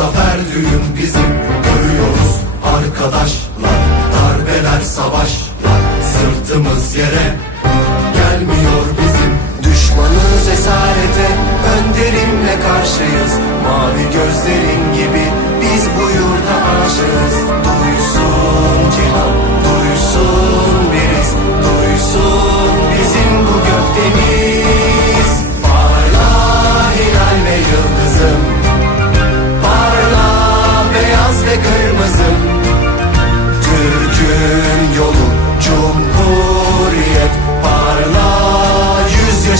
Zafer düğün bizim Görüyoruz arkadaşlar. Darbeler savaşlar Sırtımız yere Gelmiyor bizim. Düşmanız esarete Önderimle karşıyız. Mavi gözlerin gibi Biz bu yurda aşığız. Duysun